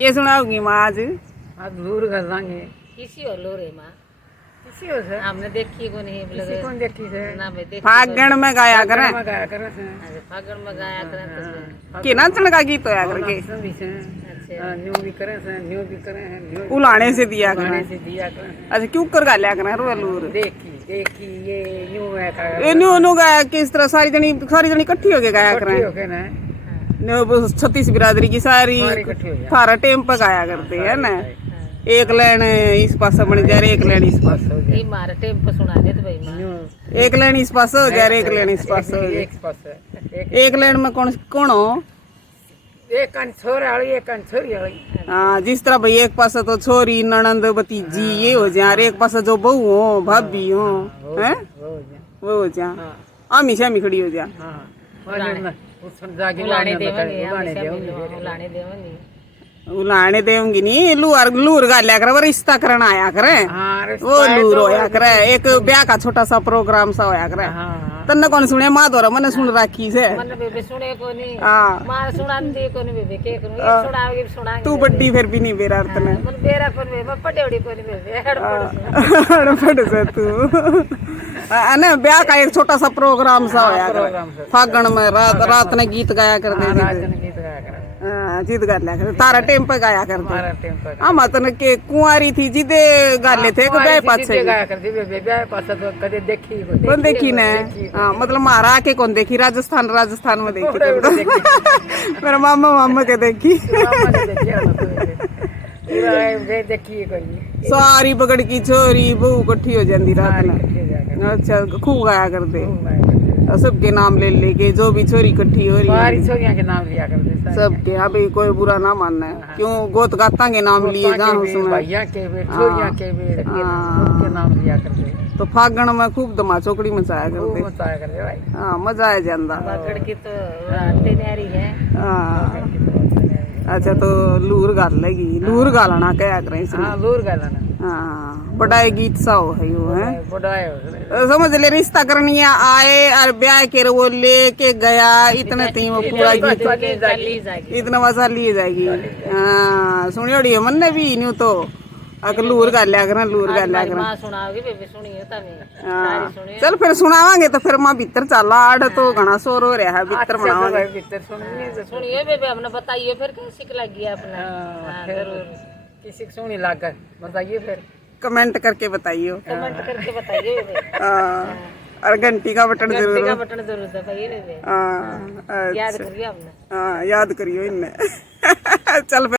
ये सुनाओगी माँ आज? आज लूर कर देंगे। किसी और लो रे माँ, किसी और से हमने देखी को नहीं किसी कौन देखी से ना भाई देखी फागण में गाया करें में गाया करे से अरे फागण में गाया करें तो कि नाचने का गीत होया करके भी से अच्छा न्यू भी करे से न्यू भी करे हैं न्यू उलाने से दिया गाने करें। से दिया करे अच्छा क्यों कर गालिया करें रोलूर? देखी देखी ये न्यू है का ये न्यू न्यू गाया किस तरह सारी जनी इकट्ठी होके गाया इकट्ठी करें। होके ना न्यू 36 बिरादरी की सारी सारी इकट्ठी हो जाए थारा टेम पे गाया करते है ना। एक लाइन इस पास बन जा रही, एक लाइन इस पास हो ये मारे टेम पर सुना दे तो भाई माँ न्यू एक लाइन इस पास हो जा रही, एक लाइन इस पास हो जाए। एक पास है एक लाइन में कौन कौन हो? एक कान छोरा वाली एक कान छोरी वाली हाँ जिस तरह भाई एक पास तो छोरी ननंद भतीजी ये हो जाए और एक पास जो बहू हो भाभी हो हैं वो हो जाए। हाँ आमी शामी खड़ी हो जाए। हाँ उस जाके उलाने देवेंगे देवेंगे उलाने देवेंगे उलाने देंगी नहीं लूर लूर गालिया करे, वो रिश्ता करना आया करे, हाँ वो लूर होया करे। एक ब्याह का छोटा सा प्रोग्राम सा होया करे। हाँ तन्ने कौन सुने? माँ दोरा मैंने सुन रखी से। मन बेबे सुने को नहीं हाँ माँ सुना दे को नहीं बेबे के को नहीं सुनाओगे सुनाएंगे तू बड्डी फिर भी नहीं बेरा तने मन बेरा पर बेबे पटेवड़ी को नहीं बेबे हेड फट से तू अने ब्याह का एक छोटा सा प्रोग्राम सा होया करे। फागण में रात ने गीत गाया करते थे। गीत गाया करे जीत कर लिया करते तारा टेम पे गाया करते। हमारा टेम पर हाँ मतन के कुंवारी थी जिदे गाले थे को ब्याह पाछे गाया करती बेबे ब्याह पास तो कदे देखी को कौन देखी ने? हाँ मतलब मारा के कौन देखी? राजस्थान में देखी मेरा मामा के देखी। देखी कोई सारी बगड़ की छोरी बहू इकट्ठी हो जाती रात में। अच्छा खूब गाया करते सबके नाम ले लेके, जो भी छोरी इकट्ठी हो रही सारी है छोरियां के नाम लिया करते सबके। अभी कोई बुरा ना मानना है क्यों गोत गाता के नाम लिए जान उसमें। भैया के भी छोरियां के भी उनके नाम लिया करते तो फागण में खूब धमा चौकड़ी मचाया खूब करते। मचाया करते भाई हाँ मजा आ जाता। पकड़ की तो तैयारी है हाँ अच्छा तो लूर गाल लगी, लूर गालना क्या करें इसमें? हाँ लूर गाला ना हाँ बड़ा गीत सा हो है वो है। बुढ़ाए समझ ले रिश्ता करनी आए और ब्याह के वो लेके गया इतने तीन वो पूरा गीत चली जाएगी इतना मजा लिए जाएगी। हाँ सुनियोड़ी मन ने भी न्यू तो अगर लूर कर लिया करना लूर कर लिया करना। माँ सुनाओगे बेबे सुनिए तभी हाँ सुनिए चल फिर सुनावांगे तो फिर माँ भीतर चला आड़ तो घना शोर हो रहा है भीतर बनावांगे। भीतर सुनिए सुनिए बेबे हमने बताइए फिर कैसी लगी अपना हाँ, फिर जरूर किसी को सुनी लाकर बताइए फिर कमेंट करके बताइए। कमेंट करके बताइए बेबे हाँ, और घंटी का बटन घंटी जरूर। का बटन जरूर दबाइए बेबे हाँ याद अच्छा करिए हमने हाँ याद करियो इनने। चल फिर।